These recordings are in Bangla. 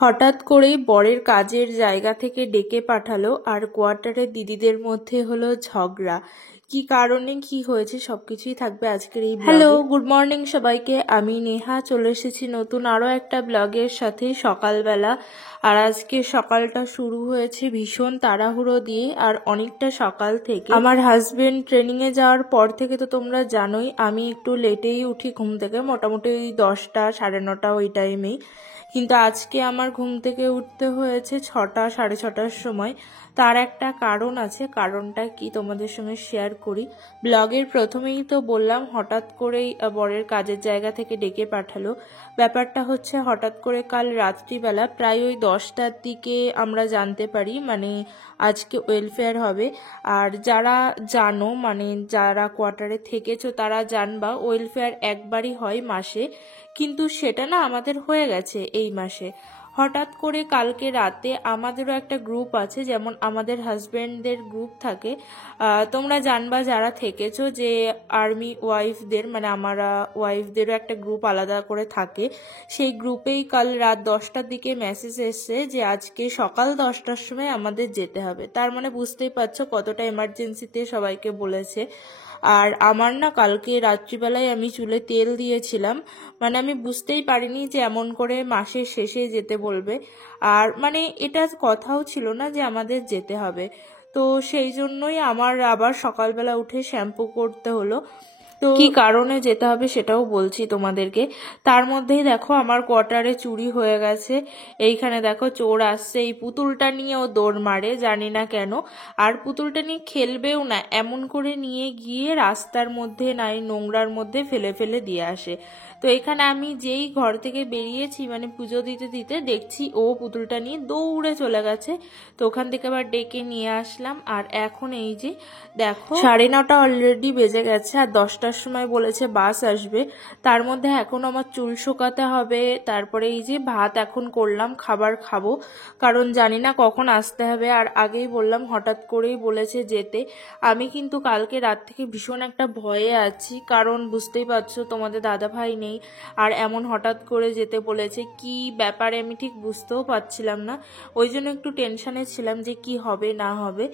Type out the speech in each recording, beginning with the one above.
হঠাৎ করেই বরের কাজের জায়গা থেকে ডেকে পাঠালো আর কোয়ার্টারের দিদিদের মধ্যে হলো ঝগড়া। কি কারণে কি হয়েছে সবকিছুই থাকবে আজকের এই ব্লগে। হ্যালো, গুড মর্নিং সবাইকে। আমি নেহা চলে এসেছি নতুন আরো একটা ব্লগের সাথে সকালবেলা। আর আজকে সকালটা শুরু হয়েছে ভীষণ তাড়াহুড়ো দিয়ে আর অনেকটা সকাল থেকে। আমার হাজবেন্ড ট্রেনিং এ যাওয়ার পর থেকে তো তোমরা জানোই আমি একটু লেটেই উঠি ঘুম থেকে, মোটামুটি ওই 10টা 9:30 ওই টাইমেই। কিন্তু আজকে আমার ঘুম থেকে উঠতে হয়েছে 6টা 6:30টার সময়। তার একটা কারণ আছে, কারণটা কি তোমাদের সঙ্গে শেয়ার করি। ব্লগের প্রথমেই তো বললাম হঠাৎ করেই বরের কাজের জায়গা থেকে ডেকে পাঠালো। ব্যাপারটা হচ্ছে হঠাৎ করে কাল রাত্রিবেলা প্রায় ওই 10টার দিকে আমরা জানতে পারি মানে আজকে ওয়েলফেয়ার হবে। আর যারা জানো মানে যারা কোয়ার্টারে থেকেছো তারা জানবা ওয়েলফেয়ার একবারই হয় মাসে, কিন্তু সেটা না আমাদের হয়ে গেছে এই মাসে। হঠাৎ করে কালকে রাতে আমাদেরও একটা গ্রুপ আছে, যেমন আমাদের হাজবেন্ডদের গ্রুপ থাকে, তোমরা জানবা যারা থেকেছো যে আর্মি ওয়াইফদের মানে আমরা ওয়াইফদেরও একটা গ্রুপ আলাদা করে থাকে। সেই গ্রুপেই কাল রাত 10টার দিকে মেসেজ এসছে যে আজকে সকাল 10টার সময় আমাদের যেতে হবে। তার মানে বুঝতেই পারছো কতটা এমার্জেন্সিতে সবাইকে বলেছে। আর আমার না কালকে রাত্রিবেলায় আমি চুলে তেল দিয়েছিলাম, মানে আমি বুঝতেই পারিনি যে এমন করে মাসের শেষে যেতে বলবে। আর মানে এটা কথাও ছিল না যে আমাদের যেতে হবে। তো সেই জন্যই আমার আবার সকালবেলা উঠে শ্যাম্পু করতে হলো। তো কি কারণে যেতে হবে সেটাও বলছি তোমাদেরকে। তার মধ্যেই দেখো আমার কোয়ার্টারে চুরি হয়ে গেছে। এইখানে দেখো চোর আসছে, এই পুতুলটা নিয়ে ও দৌড় মারে জানি না কেন। আর পুতুলটা নিয়ে খেলবেও না, এমন করে নিয়ে গিয়ে রাস্তার মধ্যে নাই নোংরার মধ্যে ফেলে ফেলে দিয়ে আসে। তো এখানে আমি যেই ঘর থেকে বেরিয়েছি মানে পুজো দিতে দিতে দেখছি ও পুতুলটা নিয়ে দৌড়ে চলে গেছে। তো ওখান থেকে আবার ডেকে নিয়ে আসলাম। আর এখন এই যে দেখো 9:30 অলরেডি বেজে গেছে আর 10টার সময় বলেছে বাস আসবে। তার মধ্যে এখন আমার চুল শুকাতে হবে, তারপরে এই যে ভাত এখন করলাম, খাবার খাবো কারণ জানি না কখন আসতে হবে। আর আগেই বললাম হঠাৎ করেই বলেছে যেতে। আমি কিন্তু কালকে রাত থেকে ভীষণ একটা ভয়ে আছি, কারণ বুঝতেই পারছো তোমাদের দাদা ভাই নেই আর এমন হঠাৎ করে যেতে বলেছে। কি ব্যাপারে আমি ঠিক বুঝতেও পারছিলাম না, ওই জন্য একটু টেনশনে ছিলাম যে কি হবে না হবে।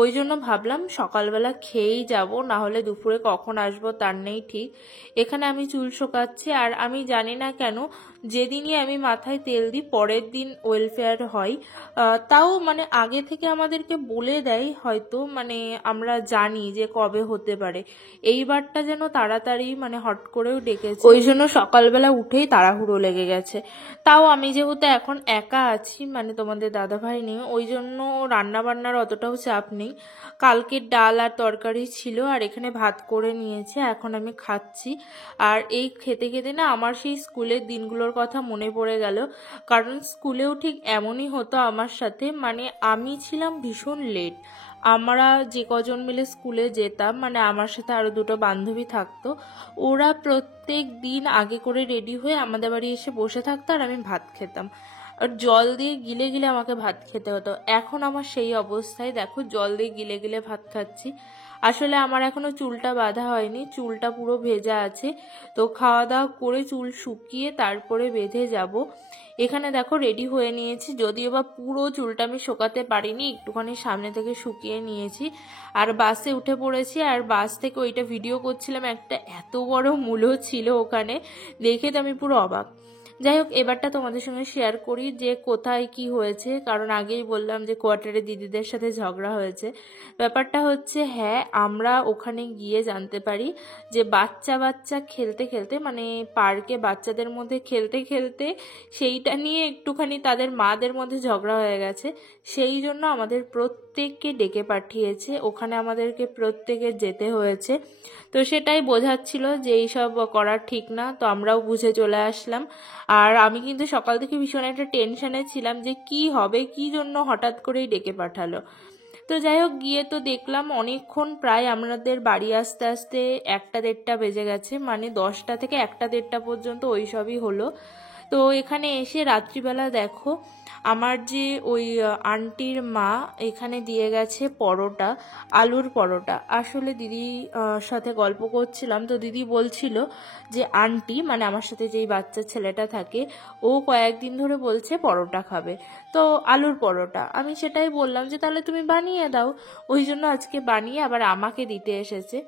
ওই জন্য ভাবলাম সকালবেলা খেয়েই যাব, না হলে দুপুরে কখন আসবো তার নেই ঠিক। এখানে আমি চুল শোকাচ্ছি আর আমি জানি না কেন যেদিনই আমি মাথায় তেল দিই পরের দিন ওয়েলফেয়ার হয়। তাও মানে আগে থেকে আমাদেরকে বলে দেয় হয়তো, মানে আমরা জানি যে কবে হতে পারে। এইবারটা যেন তাড়াতাড়ি মানে হট করেও ডেকেছে, ওই জন্য সকালবেলা উঠেই তাড়াহুড়ো লেগে গেছে। তাও আমি যেহেতু এখন একা আছি মানে তোমাদের দাদাভাই নেই, ওই জন্য রান্না বান্নার অতটাও চাপ নেই। কালকের ডাল আর তরকারি ছিল আর এখানে ভাত করে নিয়েছে, এখন আমি খাচ্ছি। আর এই খেতে খেতে না আমার সেই স্কুলের দিনগুলোর কথা মনে পড়ে গেল, কারণ স্কুলেও ঠিক এমনই হতো আমার সাথে। মানে আমি ছিলাম ভীষণ লেট। আমরা যে কজন মিলে স্কুলে যেতাম মানে আমার সাথে আরো দুটো বান্ধবী থাকতো, ওরা প্রত্যেক দিন আগে করে রেডি হয়ে আমাদের বাড়ি এসে বসে থাকতো আর আমি ভাত খেতাম। আর জল দিয়ে গিলে গিলে আমাকে ভাত খেতে হতো। এখন আমার সেই অবস্থায় দেখো জল দিয়ে গিলে গিলে ভাত খাচ্ছি। আসলে আমার এখনো চুলটা বাঁধা হয়নি, চুলটা পুরো ভেজা আছে। তো খাওয়া দাওয়া করে চুল শুকিয়ে তারপরে বেঁধে যাব। এখানে দেখো রেডি হয়ে নিয়েছি, যদিও বা পুরো চুলটা আমি শোকাতে পারিনি, একটুখানি সামনে থেকে শুকিয়ে নিয়েছি। আর বাসে উঠে পড়েছি আর বাস থেকে ওইটা ভিডিও করছিলাম, একটা এত বড় মূল্য ছিল ওখানে, দেখে তো আমি পুরো অবাক। যাই হোক এবারটা তোমাদের সঙ্গে শেয়ার করি যে কোথায় কি হয়েছে, কারণ আগেই বললাম যে কোয়ার্টারে দিদিদের সাথে ঝগড়া হয়েছে। ব্যাপারটা হচ্ছে হ্যাঁ আমরা ওখানে গিয়ে জানতে পারি যে বাচ্চা বাচ্চা খেলতে খেলতে মানে পার্কে বাচ্চাদের মধ্যে খেলতে খেলতে সেইটা নিয়ে একটুখানি তাদের মাদের মধ্যে ঝগড়া হয়ে গেছে। সেই জন্য আমাদের প্রত্যেককে ডেকে পাঠিয়েছে, ওখানে আমাদেরকে প্রত্যেকের যেতে হয়েছে। তো সেটাই বোঝাচ্ছিল যে এইসব করা ঠিক না, তো আমরাও বুঝে চলে আসলাম। আর আমি কিন্তু সকাল থেকে ভীষণ একটা টেনশনে ছিলাম যে কি হবে, কি জন্য হঠাৎ করেই ডেকে পাঠালো। তো যাই হোক গিয়ে তো দেখলাম অনেকক্ষণ, প্রায় আমাদের বাড়ি আসতে আসতে 1টা 1:30 বেজে গেছে, মানে 10টা থেকে 1টা 1:30 পর্যন্ত ওইসবই হলো। তো এখানে এসে রাত্রিবেলা দেখো আমার যে ওই আন্টির মা এখানে দিয়ে গেছে পরোটা, আলুর পরোটা। আসলে দিদি সাথে গল্প করছিলাম, তো দিদি বলছিল যে আন্টি মানে আমার সাথে যেই বাচ্চা ছেলেটা থাকে ও কয়েকদিন ধরে বলছে পরোটা খাবে, তো আলুর পরোটা। আমি সেটাই বললাম যে তাহলে তুমি বানিয়ে দাও, ওই জন্য আজকে বানিয়ে আবার আমাকে দিতে এসেছে।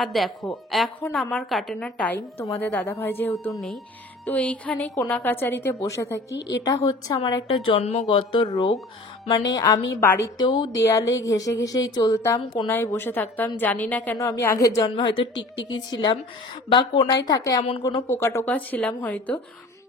আর দেখো এখন আমার কাটে না টাইম, তোমাদের দাদাভাই যেহেতু নেই, তো এইখানে কোনা কাচারিতে বসে থাকি। এটা হচ্ছে আমার একটা জন্মগত রোগ, মানে আমি বাড়িতেও দেয়ালে ঘেঁষে ঘেঁষেই চলতাম, কোনায় বসে থাকতাম। জানি না কেন, আমি আগের জন্মে হয়তো টিকটিকি ছিলাম বা কোনায় থাকে এমন কোনো পোকা টোকা ছিলাম হয়তো,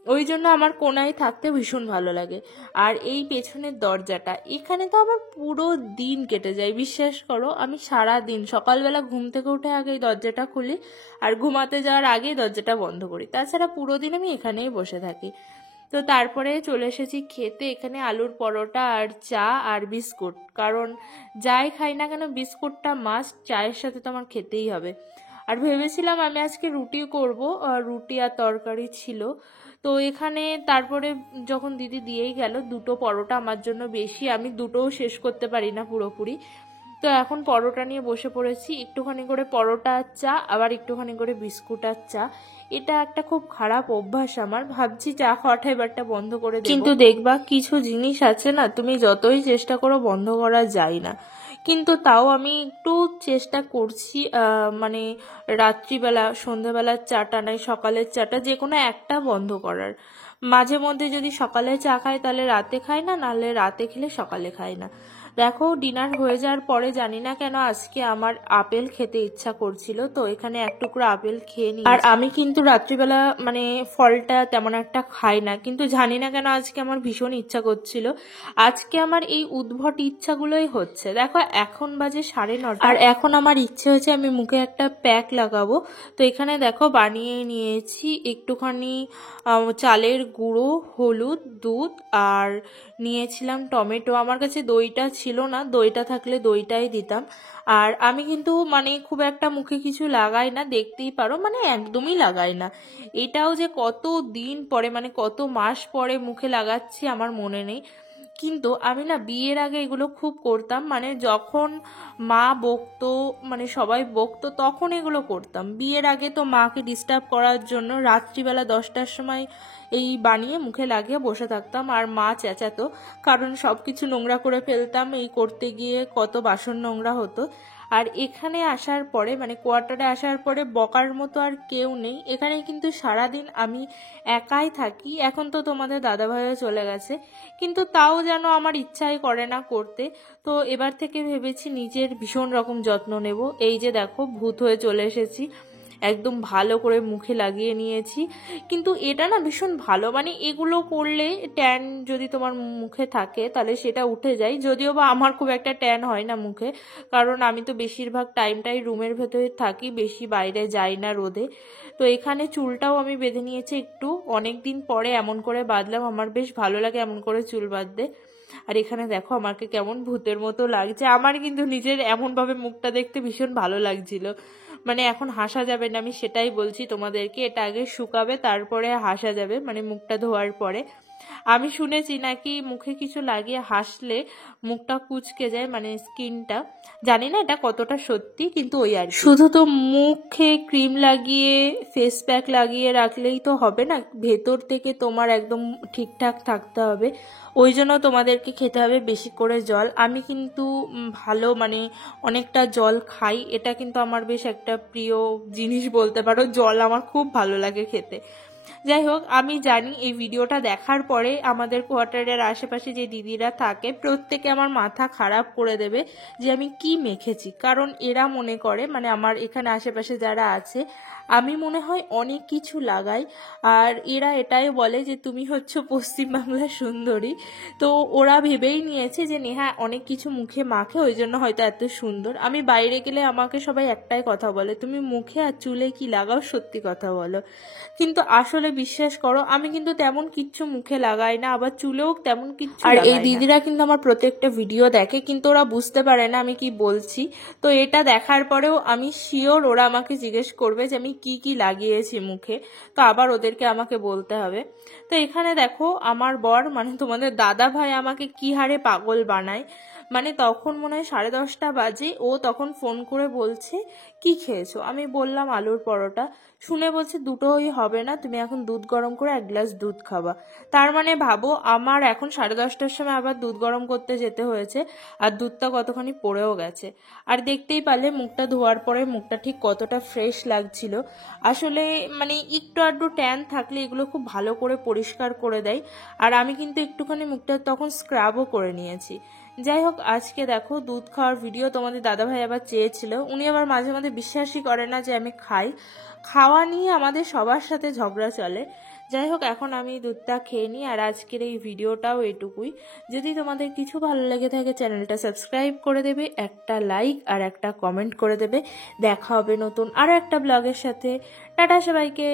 ওই জন্য আমার কোনায় থাকতে ভীষণ ভালো লাগে। আর এই পেছনের দরজাটা, এখানে তো আমার পুরো দিন কেটে যায়, বিশ্বাস করো। আমি সারা দিন সকালবেলা ঘুম থেকে উঠে আগে এই দরজাটা খুলি আর ঘুমাতে যাওয়ার আগেই দরজাটা বন্ধ করি, তাছাড়া পুরো দিন আমি এখানেই বসে থাকি। তো তারপরে চলে এসেছি খেতে। এখানে আলুর পরোটা আর চা আর বিস্কুট, কারণ যাই খাই না কেন বিস্কুটটা মাস্ট, চায়ের সাথে তো আমার খেতেই হবে। আর ভেবেছিলাম আমি আজকে রুটিও করব, রুটি আর তরকারি ছিল। তো এখানে তারপরে যখন দিদি দিয়েই গেল, দুটো পরোটা আমার জন্য বেশি, আমি দুটোও শেষ করতে পারি না পুরোপুরি। তো এখন পরোটা নিয়ে বসে পড়েছি, একটুখানি করে পরোটা আর চা, আবার একটুখানি করে বিস্কুট আর চা। এটা একটা খুব খারাপ অভ্যাস আমার, ভাবছি চা খাওয়াটা এবারটা বন্ধ করে দেব। কিন্তু দেখবা কিছু জিনিস আছে না, তুমি যতই চেষ্টা করো বন্ধ করা যায় না, কিন্তু তাও আমি একটু চেষ্টা করছি। মানে রাত্রিবেলা সন্ধ্যাবেলার চাটা নাই সকালের চাটা, যে কোনো একটা বন্ধ করার। মাঝে মধ্যে যদি সকালে চা খাই তাহলে রাতে খাই না, নাহলে রাতে খেলে সকালে খাই না। দেখো ডিনার হয়ে যাওয়ার পরে জানি না কেন আজকে আমার আপেল খেতে ইচ্ছা করছিল, তো এখানে এক টুকরো আপেল খেয়ে নিই। আর আমি কিন্তু রাত্রিবেলা মানে ফলটা তেমন একটা খাই না, কিন্তু জানি না কেন আজকে আমার ভীষণ ইচ্ছা করছিল। আজকে আমার এই উদ্ভট ইচ্ছাগুলোই হচ্ছে। দেখো এখন বাজে 9:30, আর এখন আমার ইচ্ছে হয়েছে আমি মুখে একটা প্যাক লাগাবো। তো এখানে দেখো বানিয়ে নিয়েছি একটুখানি চালের গুঁড়ো, হলুদ, দুধ, আর নিয়েছিলাম টমেটো। আমার কাছে দইটা ছিল না, দইটা থাকলে দইটাই দিতাম। আর আমি কিন্তু মানে খুব একটা মুখে কিছু লাগাই না, দেখতেই পারো, মানে একদমই লাগাই না। এটাও যে কত দিন পরে মানে কত মাস পরে মুখে লাগাচ্ছি আমার মনে নেই। কিন্তু আমি না বিয়ের আগে এগুলো খুব করতাম, মানে যখন মা বকতো মানে সবাই বকতো তখন এগুলো করতাম। বিয়ের আগে তো মাকে ডিস্টার্ব করার জন্য রাত্রিবেলা 10টার সময় এই বানিয়ে মুখে লাগিয়ে বসে থাকতাম, আর মা চেঁচাতো কারণ সব কিছু নোংরা করে ফেলতাম, এই করতে গিয়ে কত বাসন নোংরা হতো। আর এখানে আসার পরে মানে কোয়ার্টারে আসার পরে বকার মতো আর কেউ নেই, এখানে কিন্তু সারাদিন আমি একাই থাকি। এখন তো তোমাদের দাদাভাইও চলে গেছে, কিন্তু তাও যেন আমার ইচ্ছাই করে না করতে। তো এবার থেকে ভেবেছি নিজের ভীষণ রকম যত্ন নেব। এই যে দেখো ভূত হয়ে চলে এসেছি, একদম ভালো করে মুখে লাগিয়ে নিয়েছি। কিন্তু এটা না ভীষণ ভালো, মানে এগুলো করলে ট্যান যদি তোমার মুখে থাকে তাহলে সেটা উঠে যায়। যদিও বা আমার খুব একটা ট্যান হয় না মুখে, কারণ আমি তো বেশিরভাগ টাইমটাই রুমের ভেতরে থাকি, বেশি বাইরে যাই না রোদে। তো এখানে চুলটাও আমি বেঁধে নিয়েছি একটু, অনেক দিন পরে এমন করে বাঁধলাম, আমার বেশ ভালো লাগে এমন করে চুল বাঁধতে। আর এখানে দেখো আমাকে কেমন ভূতের মতো লাগছে, আমার কিন্তু নিজের এমনভাবে মুখটা দেখতে ভীষণ ভালো লাগছিল। মানে এখন হাসা যাবে না, আমি সেটাই বলছি তোমাদেরকে, এটা আগে শুকাবে তারপরে হাসা যাবে, মানে মুখটা ধোয়ার পরে। আমি শুনেছি নাকি মুখে কিছু লাগিয়ে হাসলে মুখটা কুঁচকে যায়, মানে স্কিনটা, জানি না এটা কতটা সত্যি, কিন্তু ওই আর শুধু তো মুখে ক্রিম লাগিয়ে ফেস প্যাক লাগিয়ে রাখলেই তো হবে না, ভেতর থেকে তোমার একদম ঠিকঠাক থাকতে হবে। ওই জন্য তোমাদেরকে খেতে হবে বেশি করে জল। আমি কিন্তু ভালো মানে অনেকটা জল খাই, এটা কিন্তু আমার বেশ একটা প্রিয় জিনিস বলতে পারো, জল আমার খুব ভালো লাগে খেতে। যাই হোক, আমি জানি এই ভিডিওটা দেখার পরে আমাদের কোয়ার্টারের আশেপাশে যে দিদিরা থাকে প্রত্যেকে আমার মাথা খারাপ করে দেবে যে আমি কি মেখেছি, কারণ এরা মনে করে মানে আমার এখানে আশেপাশে যারা আছে আমি মনে হয় অনেক কিছু লাগাই, আর এরা এটাই বলে যে তুমি হচ্ছে পশ্চিমবাংলার সুন্দরী। তো ওরা ভেবেই নিয়েছে যে নেহা অনেক কিছু মুখে মাখে, ওই জন্য হয়তো এত সুন্দর। আমি বাইরে গেলে আমাকে সবাই একটাই কথা বলে, তুমি মুখে আর চুলে কি লাগাও, সত্যি কথা বলো। কিন্তু আসলে বিশ্বাস করো আমি কিন্তু তেমন কিচ্ছু মুখে লাগাই না, আবার চুলেও তেমন কিচ্ছু। আর এই দিদিরা কিন্তু আমার প্রত্যেকটা ভিডিও দেখে, কিন্তু ওরা বুঝতে পারে না আমি কি বলছি। তো এটা দেখার পরেও আমি শিওর ওরা আমাকে জিজ্ঞেস করবে যে আমি কি কি লাগিয়েছি মুখে, তো আবার ওদেরকে আমাকে বলতে হবে। তো এখানে দেখো আমার বর মানে তোমাদের দাদা ভাই আমাকে কি হারে পাগল বানায়। মানে তখন মনে হয় 10:30 বাজে, ও তখন ফোন করে বলছে কি খেয়েছো, আমি বললাম আলুর পরোটা। শুনে বলছে দুটোই হবে না, তুমি এখন দুধ গরম করে 1 গ্লাস দুধ খাবা। তার মানে ভাবো আমার এখন 10:30টার সময় আবার দুধ গরম করতে যেতে হয়েছে, আর দুধটা কতখানি পড়েও গেছে। আর দেখতেই পারলে মুখটা ধোয়ার পরে মুখটা ঠিক কতটা ফ্রেশ লাগছিল। আসলে মানে একটু আধটু ট্যান থাকলে এগুলো খুব ভালো করে পরিষ্কার করে দেয়। আর আমি কিন্তু একটুখানি মুখটা তখন স্ক্রাবও করে নিয়েছি। যাই হোক, আজকে দেখো দুধ খাওয়ার ভিডিও তোমাদের দাদাভাই আবার চেয়েছিল। উনি আবার মাঝে মাঝে বিশ্বাসই করে না যে আমি খাই। খাওয়া নিয়ে আমাদের সবার সাথে ঝগড়া চলে। যাই হোক, এখন আমি দুধটা খেয়ে নিই। আর আজকের এই ভিডিওটাও এটুকুই। যদি তোমাদের কিছু ভালো লেগে থাকে চ্যানেলটা সাবস্ক্রাইব করে দেবে, একটা লাইক আর একটা কমেন্ট করে দেবে। দেখা হবে নতুন আরও একটা ব্লগের সাথে। টাটা সবাইকে।